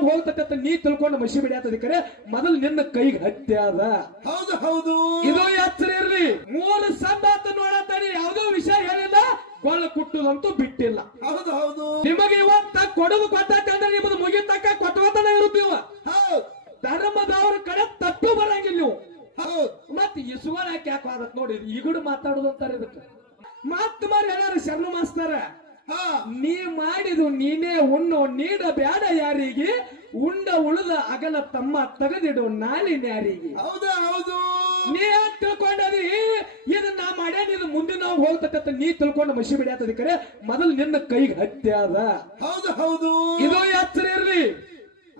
ನಾವು ಹೋಗ್ತಕ್ಕ ನೀ ತಿಳ್ಕೊಂಡು ಮಸಿ ಬಿಡಿಯಾತದ ಕರೆ ಮೊದಲು ನಿನ್ನ ಕೈಗೆ ಹತ್ಯೆ ಅದ. ಹೌದು ಹೌದು ಇದು ಎಚ್ಚರ ಇರ್ಲಿ. 3 ಸಂದಾತ ನೋಡತಾನೆ ಯಾವುದೋ ವಿಷಯ ಹೇಳಿಲ್ಲ, ಗೊಳ್ಳ ಕುಟ್ಟುದಂತೂ ಬಿಟ್ಟಿಲ್ಲ. ಹೌದು ಹೌದು ನಿಮಗೆ ಇವತ್ತ ಕೊಡೋದು ಗೊತ್ತಾಯ್ತು ಅಂದ್ರೆ ನಿಮ್ಮದು ಮುಗಿತಕ್ಕ ಕೊಟ್ಟವತನ ಇರುತ್ತೀವ. ಧರ್ಮದವ್ರ ಕಡೆ ತಪ್ಪು ಬರಂಗಿಲ್ಲ ನೀವು. ಮತ್ ಇಸುವಳ ಯಾಕೆ ಆದತ್ ನೋಡಿ, ಈಗಡು ಮಾತಾಡೋದು ಅಂತಾರೆ ಇದಕ್ಕೆ. ಮತ್ ಮಾರಿ ಹೇಳಾರ ಶರಣು ಮಾಸ್ತರ, ನೀ ಮಾಡಿದು ನೀನೇ ಉಣ್ಣು, ನೀಡ ಬ್ಯಾಡ ಯಾರಿಗೆ, ಉಂಡ ಉಳಿದ ಅಗಲ ತಮ್ಮ ತೆಗೆದಿಡು ನಾಳಿನ ಯಾರಿಗೆ. ಹೌದಾ ಹೌದು ನೀ ಯಾಕೆ ತಿಳ್ಕೊಂಡದಿ ಇದು ನಾ ಮಾಡ್ಯಾನ, ಇದು ಮುಂದೆ ನಾವು ಹೋಗ್ತಕ್ಕ ನೀ ತಿಳ್ಕೊಂಡು ಮಸಿ ಬಿಡಿಯಾತದ ಕರೆ ಮೊದಲು ನಿನ್ನ ಕೈಗೆ ಹತ್ಯೆ ಅದ. ಹೌದು ಹೌದು ಇದು ಎಚ್ಚರ ಇರ್ಲಿ.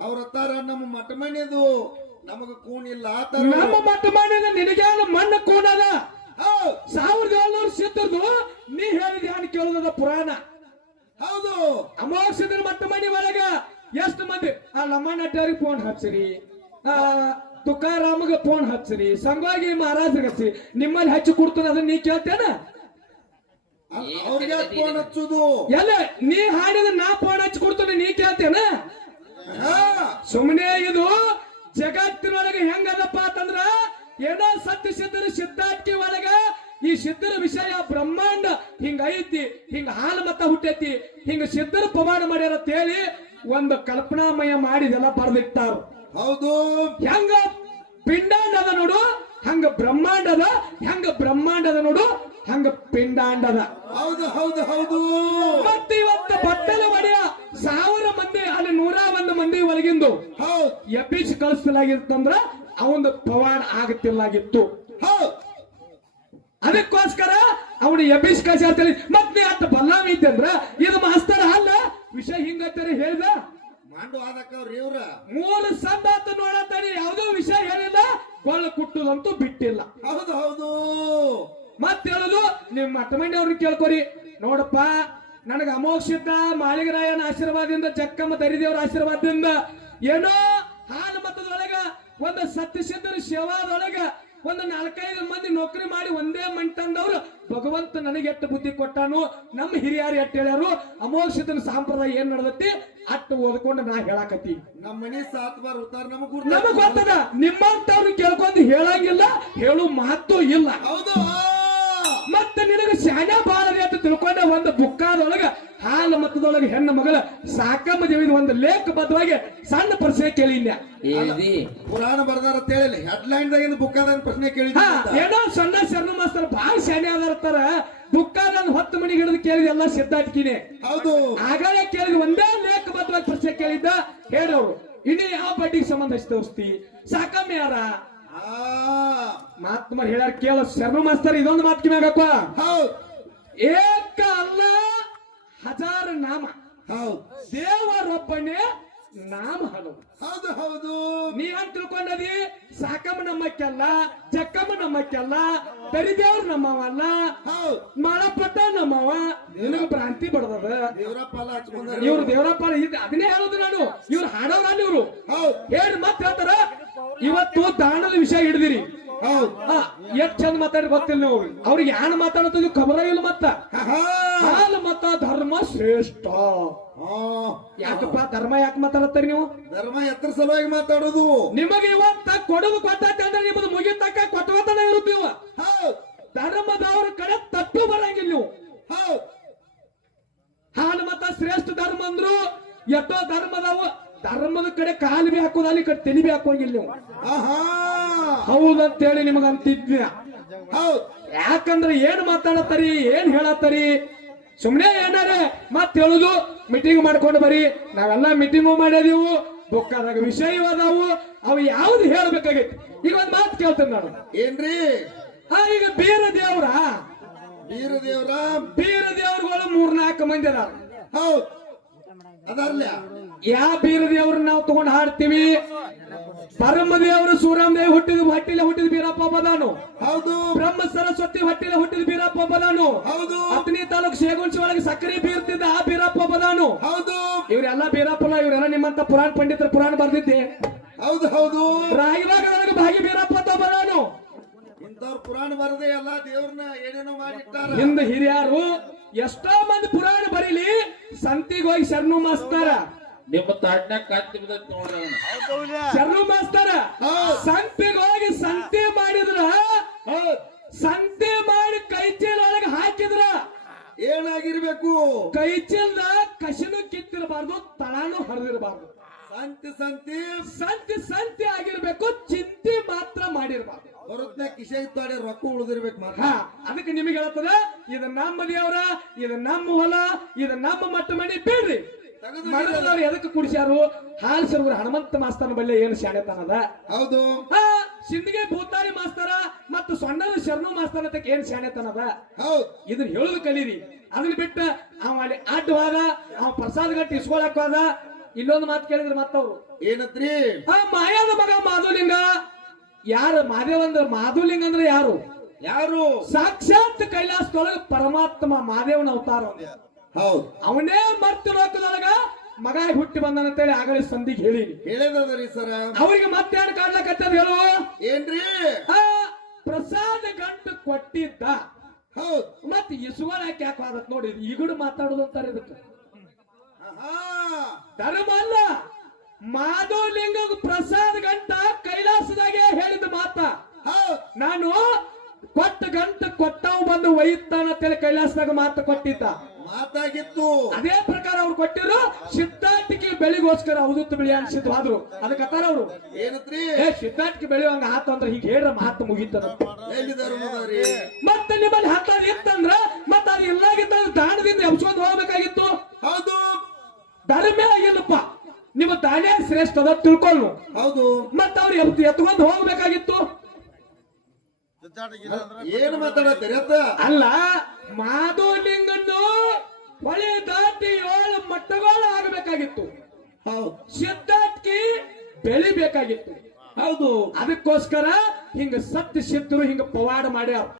ಅವ್ರ ಹತ್ತಾರ ನಮ್ಮ ಮಠ ಮನೆದು ನಮಗ ಕೂನಿಲ್ಲ. ನಮ್ಮ ಮಠ ಮಾಡಿದ ನಿನಗೇನು ಮಣ್ಣು ಕೂನದ. 1700 ಸಿದ್ಧದ್ದು ನೀ ಹೇಳಿದ ಯಾರು ಕೇಳುದ ಪುರಾಣ. ಹೌದು ಅಮೋಕ್ಷದ ಮಟ್ಟ ಮನಿ ಒಳಗ ಎಷ್ಟು ಮಂದಿ ಆ ಲಮ್ಮಣ್ಣವ್ರಿಗೆ ಫೋನ್ ಹಚ್ಚಿರಿ, ತುಕಾರಾಮ್ಗೆ ಫೋನ್ ಹಚ್ಚಿರಿ, ಸಂಗೋಗಿ ಮಹಾರಾಜ್ರಿಗೆ ಹಚ್ಚಿರಿ, ನಿಮ್ಮಲ್ಲಿ ಹಚ್ಚಿ ಕೊಡ್ತಾನ ಅದನ್ನ ನೀ ಕೇಳ್ತೇನ? ಅವ್ರಿಗೆ ಫೋನ್ ಹಚ್ಚುದು ಎಲ್ಲ ನೀ ಹಾಡಿದ ನಾ ಫೋನ್ ಹಚ್ಚಿ ಕೊಡ್ತಾನೆ ನೀ ಕೇಳ್ತೇನ? ಸುಮ್ಮನೆ ಇದು ಜಗತ್ತಿನೊಳಗೆ ಹೆಂಗದಪ್ಪ ಅಂತಂದ್ರ ಏನೋ ಸತ್ಯ ಸಿದ್ಧರ ಸಿದ್ಧಾರ್ಥಿ ಒಳಗ ಈ ಸಿದ್ಧರ ವಿಷಯ ಬ್ರಹ್ಮಾಂಡ ಹಿಂಗ ಐತಿ, ಹಿಂಗ ಹಾಲು ಮತ ಹುಟ್ಟೈತಿ, ಹಿಂಗ ಸಿದ್ಧರ ಪವಾಡ ಮಾಡ್ಯಾರ ಅಂತ ಹೇಳಿ ಒಂದು ಕಲ್ಪನಾಮಯ ಮಾಡಿದೆಲ್ಲ ಬರ್ದಿಟ್ಟಾರ. ಹೌದು ಹೆಂಗ ಪಿಂಡಾಂಡದ ನೋಡು ಹಂಗ ಬ್ರಹ್ಮಾಂಡದ, ಹೆಂಗ ಬ್ರಹ್ಮಾಂಡದ ನೋಡು ಹಂಗ ಪಿಂಡಾಂಡದ. ಹೌದು ಹೌದು ಹೌದು ಮತ್ತೆ ಇವತ್ತು ಬಟ್ಟಲ ಒಡೆಯ 1000 ಮಂದಿ ಅಲ್ಲಿ 101 ಮಂದಿ ಒಳಗಿಂದು ಎಬ್ಬಿಸಿ ಕಳಿಸಲಾಗಿತ್ತಂದ್ರ ಅವಂದು ಪವಾಡ ಆಗತ್ತಿಲ್ಲಾಗಿತ್ತು. ಅದಕ್ಕೋಸ್ಕರ ಅವನು ಎಬ್ಬಿಸಿ ಕಳಿಸಿ ಮತ್ತೆ ಅತ್ತ ಬಲ್ಲಾಮಿ ಇದ್ದಂದ್ರ ಇದು ಮಾಸ್ತರ ಅಲ್ಲ ವಿಷಯ ಹಿಂಗತ್ತಾರೆ ಹೇಳ್ದ. ಮಾಂಡು ಆದಕ್ಕವ್ರಿ ಇವ್ರ 3 ಸಂದಾತ ನೋಡತಾನೆ ಯಾವುದೋ ವಿಷಯ ಹೇಳಿಲ್ಲ, ಗೊಳ್ಳ ಕುಟ್ಟುದಂತೂ ಬಿಟ್ಟಿಲ್ಲ. ಹೌದು ಹೌದು ಮತ್ ಹೇಳುದು ನಿಮ್ ಮಠ ಮಂಡಿ ಅವ್ರನ್ನ ಕೇಳ್ಕೊರಿ. ನೋಡಪ್ಪ ನನಗ ಅಮೋಕ್ಷಿತ ಮಾಳಿಗರಾಯನ ಆಶೀರ್ವಾದದಿಂದ, ಜಕ್ಕಮ್ಮ ದರಿದೇವ್ರ ಆಶೀರ್ವಾದದಿಂದ ಏನೋ ಹಾಲು ಮತದೊಳಗ ಒಂದು ಸತ್ಯಸಿದ್ಧರ ಸೇವಾದೊಳಗ ಒಂದು 4-5 ಮಂದಿ ನೌಕರಿ ಮಾಡಿ ಒಂದೇ ಮಂಟಂದವ್ರು ಭಗವಂತ ನನಗೆ ಎಷ್ಟು ಬುದ್ಧಿ ಕೊಟ್ಟಾನು, ನಮ್ಮ ಹಿರಿಯರು ಎಟ್ಟು ಹೇಳ್ಯಾರು, ಅಮೋಕ್ಷಿತನ ಸಂಪ್ರದಾಯ ಏನ್ ನಡೆದತಿ ಅಟ್ಟು ಓದ್ಕೊಂಡು ನಾ ಹೇಳಾಕತ್ತಿ. ನಮ್ಮ ಮನಿ 7 ಬಾರ್ ಉತ್ತಾರ ನಮಗ್ ಗೊತ್ತದ. ನಿಮ್ಮಂತವ್ರು ಕೇಳ್ಕೊಂಡು ಹೇಳಂಗಿಲ್ಲ, ಹೇಳು ಮಾತು ಇಲ್ಲ. ಹೌದು ಮತ್ತೆ ನಿನಗ ಶಾನ್ಯ ಬಾಳದೆ ಅಂತ ತಿಳ್ಕೊಂಡ ಒಂದು ಬುಕ್ಕಾದೊಳಗ ಹಾಲು ಮತದೊಳಗೆ ಹೆಣ್ಣು ಮಗಳ ಸಾಕಮ್ಮ ದೇವಿದ ಒಂದು ಲೇಖಬದ್ಧವಾಗಿ ಸಣ್ಣ ಪ್ರಶ್ನೆ ಕೇಳಿದ್ಯ. ಪುರಾಣ ಬರ್ದಾರ ಹೇಳಿ ಹೆಡ್ಲೈನ್ ದಾಗ ಬುಕ್ಕಾದ ಪ್ರಶ್ನೆ ಕೇಳಿದ. ಏನೋ ಸಣ್ಣ ಶರಣ ಮಾಸ್ತರ್ ಬಾಳ ಶಾನ್ಯ ಅದಾರತ್ತಾರ. ಬುಕ್ಕಾದ 10 ಮಣಿಗೆ ಹಿಡಿದು ಕೇಳಿದ ಎಲ್ಲ ಸಿದ್ಧಾಟಿಕಿನೇ. ಹೌದು ಆಗಾಗ ಕೇಳಿದ ಒಂದೇ ಲೇಖಬದ್ಧವಾಗಿ ಪ್ರಶ್ನೆ ಕೇಳಿದ್ದ ಹೇಳೋರು. ಇನ್ನು ಯಾವ ಬಡ್ಡಿಗೆ ಸಂಬಂಧ ಹಚ್ತೋಸ್ತಿ ಸಾಕಮ್ಮ ಯಾರ ಮಾತ್ಮ ಹೇಳ್ಯಾರ ಕೇಳ ಶರಣ ಮಾಸ್ತರ್. ಇದೊಂದು ಮಾತು ಕಿಮ್ಯಾಗಪ್ಪ, ಏಕ ಅಲ್ಲ 1000 ನಾಮ, ದೇವರೊಬ್ಬನೇ ನಾಮ ಹಲವು. ಹೌದು ಹೌದು ನೀ ಅಂತ ತಿಳ್ಕೊಂಡದಿ ಸಾಕಮ್ಮ ನಮ್ಮಕ್ಕೆಲ್ಲ, ಜಕ್ಕಮ್ಮ ನಮ್ಮಕ್ಕೆಲ್ಲ, ದರಿದೇವ್ರ ನಮ್ಮವಲ್ಲ, ಮಾಳಪಟ್ಟ ನಮ್ಮವ. ನಿನಗ ಭ್ರಾಂತಿ ಬಡದದ. ಇವ್ರು ದೇವರಪ್ಪ ಅದನ್ನೇ ಹೇಳೋದು ನಾನು. ಇವ್ರು ಹಾಡೋರ ಇವ್ರು ಹೇಳಿ ಮತ್ತೆ ಹೇಳ್ತಾರ. ಇವತ್ತು ದಾನದ ವಿಷಯ ಹಿಡಿದಿರಿ, ಎಷ್ಟ್ ಚಂದ ಮಾತಾಡಿ ಗೊತ್ತಿಲ್ಲ ನೀವು. ಅವ್ರಿಗೆ ಯಾನ್ ಮಾತಾಡೋದು ಖಬರ ಇಲ್ಲ. ಮತ್ತ ಹಾಲು ಮತ ಧರ್ಮ ಶ್ರೇಷ್ಠ. ಯಾಕಪ್ಪ ಧರ್ಮ ಯಾಕೆ ಮಾತಾಡತ್ತೀರಿ ನೀವು? ಧರ್ಮ ಎತ್ತರ ಸಲುವಾಗಿ ಮಾತಾಡೋದು. ನಿಮಗೆ ಇವತ್ತ ಕೊಡೋದು ಗೊತ್ತಾಯ್ತು ಅಂದ್ರೆ ನಿಮ್ಮದು ಮುಗಿತಕ್ಕ ಕೊಟ್ಟವತನ ಇರುತ್ತೀವ. ಧರ್ಮದವ್ರ ಕಡೆ ತಪ್ಪು ಬರಂಗಿಲ್ಲ ನೀವು. ಹಾಲು ಮತ ಶ್ರೇಷ್ಠ ಧರ್ಮ ಅಂದ್ರು ಎಷ್ಟೋ ಧರ್ಮದವ ಧರ್ಮದ ಕಡೆ ಕಾಲು ಬಿ ಹಾಕೋದಲ್ಲ, ಈ ಕಡೆ ತಲೆ ಬಿ ಹಾಕೋಂಗಿಲ್ಲ ನೀವು. ಹೌದಂತೇಳಿ ನಿಮಗ ಅಂತಿದ್ಯ. ಯಾಕಂದ್ರೆ ಏನ್ ಮಾತಾಡತ್ತಾರಿ, ಏನ್ ಹೇಳತ್ತಾರಿ, ಸುಮ್ನೆ ಏನಾರ ಮತ್ ಹೇಳುದು ಮೀಟಿಂಗ್ ಮಾಡ್ಕೊಂಡು ಬರೀ. ನಾವೆಲ್ಲ ಮೀಟಿಂಗು ಮಾಡಿದೀವು, ಬುಕ್ಕಾದಾಗ ವಿಷಯ ಅದಾವು, ಅವು ಯಾವ್ದು ಹೇಳ್ಬೇಕಾಗೈತಿ. ಈಗ ಒಂದ್ ಮಾತು ಕೇಳ್ತೇನೆ ನಾನು. ಏನ್ರಿ? ಈಗ ಬೀರ ದೇವ್ರ ಬೀರ ದೇವ್ರುಗಳು 3-4 ಮಂದಿ ಅದಾರ. ಹೌದು ಅದರ್ಲ ಯಾವ ಬೀರ ದೇವ್ರನ್ನ ನಾವು ತಗೊಂಡ್ ಹಾಡ್ತೀವಿ? ಪರಮ ದೇವರು ಸೂರಾಮ್ ದೇವ್ ಹುಟ್ಟಿದ ಹೊಟ್ಟಿಲೆ ಹುಟ್ಟಿದ ಬೀರಪ್ಪ ಬದಾನು. ಹೌದು. ಬ್ರಹ್ಮ ಸರಸ್ವತಿ ಹೊಟ್ಟಿಲೆ ಹುಟ್ಟಿದ ಬೀರಪ್ಪ ಬದಾನು. ಹೌದು. ಹತ್ತನೇ ತಾಲೂಕು ಶೇಗುಂಚಿ ಒಳಗೆ ಸಕ್ಕರೆ ಬೀರ್ತಿದ್ದ ಆ ಬೀರಪ್ಪ ಬದಾನು. ಹೌದು. ಇವರೆಲ್ಲ ಬೀರಪ್ಪಲ್ಲ, ಇವರೆಲ್ಲ ನಿಮ್ಮಂತ ಪುರಾಣ ಪಂಡಿತರ ಪುರಾಣ ಬರ್ದಿದ್ದೆ. ಹೌದು ಹೌದು. ರಾಯಬಾಗ ಒಳಗೆ ಭಾಗಿ ಬೀರಪ್ಪ ಅಂತ ಬದಾನು. ಇಂಥವ್ರ ಪುರಾಣ ಬರದೆ ಎಲ್ಲ ದೇವ್ರನ್ನ ಏನೇನೋ ಮಾಡಿಟ್ಟಾರ. ಹಿಂದ ಹಿರಿಯರು ಎಷ್ಟೋ ಮಂದಿ ಪುರಾಣ ಬರೀಲಿ, ಸಂತಿಗೆ ಹೋಗಿ ಶರಣು ಮಾಸ್ತರ ನಿಮ್ಮ ತಾಟ್ನ್ಯಾಗ ಕಾತ್ತಿ ಬಿದ್ದೈತಿ ನೋಡ್ರಿ ಅವನು. ಶರಣು ಮಾಸ್ತರ ಹೌದ್. ಸಂತೆಗೆ ಹೋಗಿ ಸಂತೆ ಮಾಡಿದ್ರ ಸಂತೆ ಮಾಡಿ ಕೈಚೀಲ ಒಳಗೆ ಹಾಕಿದ್ರ ಏನಾಗಿರ್ಬೇಕು ಕೈಚೀಲ್ದ ಕಶನು ಕಿತ್ತಿರಬಾರ್ದು, ತಳಾನು ಹರಿದಿರಬಾರ್ದು. ಸಂತಿ ಸಂತಿ ಸಂತೆ ಸಂತೆ ಆಗಿರ್ಬೇಕು, ಚಿಂತೆ ಮಾತ್ರ ಮಾಡಿರ್ಬಾರ್ದು. ಬರುತ್ತನೆ ಕಿಶೆ ಇತ್ತಾಡಿ ರೊಕ್ಕ ಉಳಿದಿರ್ಬೇಕು ಮಾತ್ರ. ಹಾ, ಅದಕ್ಕೆ ನಿಮಗೆ ಹೇಳ್ತದ, ಇದು ನಮ್ಮ ದೇವರ, ಇದು ನಮ್ಮ ಹೊಲ, ಇದು ನಮ್ಮ ಮಟ್ಟ ಮನಿ ಬಿಡ್ರಿ. ಮರದವ್ರು ಎದಕ್ಕೆ ಕುಡಿಸ್ಯಾರು? ಹಾಲ್ ಸರ್ವರು ಹನುಮಂತ ಮಾಸ್ತನ ಬಲ್ಲೆ ಏನು ಶಾಣೆತನದ? ಹೌದು. ಹಾ, ಸಿಂದಗಿ ಭೂತಾರಿ ಮಾಸ್ತರ ಮತ್ತು ಸೊಣ್ಣದ ಶರಣು ಮಾಸ್ತನ ತಕ್ಕ ಏನ್ ಶಾಣೆತನದ? ಹೌದ್. ಇದನ್ನ ಹೇಳುದು ಕಲೀರಿ. ಅದನ್ನ ಬಿಟ್ಟ ಅವ ಅಲ್ಲಿ ಅಡ್ಡವಾದ, ಅವ ಪ್ರಸಾದ ಗಟ್ಟಿ ಇಸ್ಕೊಳಕ್ ಹೋದ. ಇಲ್ಲೊಂದು ಮಾತು ಕೇಳಿದ್ರು ಮತ್ತವ್ರು, ಏನತ್ರಿ? ಆ ಮಾಯಾದ ಮಗ ಮಾಧುಲಿಂಗ ಯಾರು? ಮಾದೇವಂದ್ರ ಮಾಧುಲಿಂಗ ಅಂದ್ರೆ ಯಾರು? ಯಾರು? ಸಾಕ್ಷಾತ್ ಕೈಲಾಸದೊಳಗ ಪರಮಾತ್ಮ ಮಾದೇವನ ಅವತಾರ. ಹೌದ್. ಅವನೇ ಮರ್ತು ಲೋಕದೊಳಗ ಮಗ ಹುಟ್ಟಿ ಬಂದನಂತೇಳಿ ಆಗಲೇ ಸಂಧಿಗೆ ಹೇಳಿ. ಹೇಳದರಿ ಸರ. ಅವ್ರಿಗೆ ಮತ್ತೇನು ಕಾಡ್ಲಕತ್ತದ ಹೇಳು? ಏನ್ರಿ? ಆ ಪ್ರಸಾದ ಗಂಟು ಕೊಟ್ಟಿದ್ದ, ಹೌದ್. ಮತ್ ಇಸುವಳಕ್ಕೆ ಯಾಕೆ ಆದತ್ ನೋಡಿ. ಈಗುಡು ಮಾತಾಡುದು ಅಂತಾರೆ ಇದಕ್ಕೆ. ಆಹಾ. ಧರ್ಮ ಅಲ್ಲ. ಮಾಧವಲಿಂಗ ಪ್ರಸಾದ ಗಂಟ ಕೈಲಾಸದಾಗೆ ಹೇಳಿದ ಮಾತ. ಹೌದ್. ನಾನು ಕೊಟ್ಟ ಗಂಟ ಕೊಟ್ಟವ್ ಬಂದು ಒಯ್ತಾನಂತೇಳಿ ಕೈಲಾಸದಾಗ ಮಾತು ಕೊಟ್ಟಿದ್ದ. ಮಾತಾಗಿತ್ತು. ಅದೇ ಪ್ರಕಾರ ಅವ್ರು ಕೊಟ್ಟಿರು. ಸಿದ್ಧಾರ್ಥಿಗೆ ಬೆಳಿಗೋಸ್ಕರ ಅವಧೂತ ಬೆಳಿ ಅನ್ಸಿದ್ವಾದ್ರು. ಅದಕ್ಕೆ ಅತ್ತಾರ ಅವ್ರು, ಏನತ್ರಿ? ಸಿದ್ಧಾರ್ಥಿಗೆ ಬೆಳೆಯುವಂಗ ಆತು ಅಂದ್ರೆ ಹೀಗೆ ಹೇಳ್ರ ಮಾತು ಮುಗೀತದ. ಎಲ್ಲಿದಾರು ಮದಾರಿ? ಮತ್ತೆ ನಿಮ್ಮಲ್ಲಿ ಹತ್ತಾರು ಇತ್ತಂದ್ರ ಮತ್ತ ಅದು ಇಲ್ಲಾಗಿತ್ತಂದ್ರೆ ದಾನದಿಂದ ಎಬ್ಸ್ಕೊಂಡು ಹೋಗ್ಬೇಕಾಗಿತ್ತು. ಹೌದು. ಧರ್ಮೇ ಆಗಿಲ್ಲಪ್ಪ, ನಿಮ್ಮ ದಾನೇ ಶ್ರೇಷ್ಠ ಅದ ತಿಳ್ಕೊಂಡು. ಹೌದು. ಮತ್ತ ಅವ್ರು ಎತ್ಕೊಂಡು ಹೋಗ್ಬೇಕಾಗಿತ್ತು. ಏನು ಮಾತಾಡತ್ತೀರಿ ಅತ್ತ? ಅಲ್ಲ, ಮಾಧವಲಿಂಗನ್ನು ಹೊಳೆ ದಾಟಿ 7 ಮಟ್ಟಗಳು ಆಗಬೇಕಾಗಿತ್ತು. ಹೌದ್. ಸಿದ್ಧಾರ್ಥಿ ಬೆಳಿಬೇಕಾಗಿತ್ತು. ಹೌದು. ಅದಕ್ಕೋಸ್ಕರ ಹಿಂಗ ಸತ್ಯ ಸಿದ್ಧರು ಹಿಂಗ ಪವಾಡ ಮಾಡ್ಯಾರ.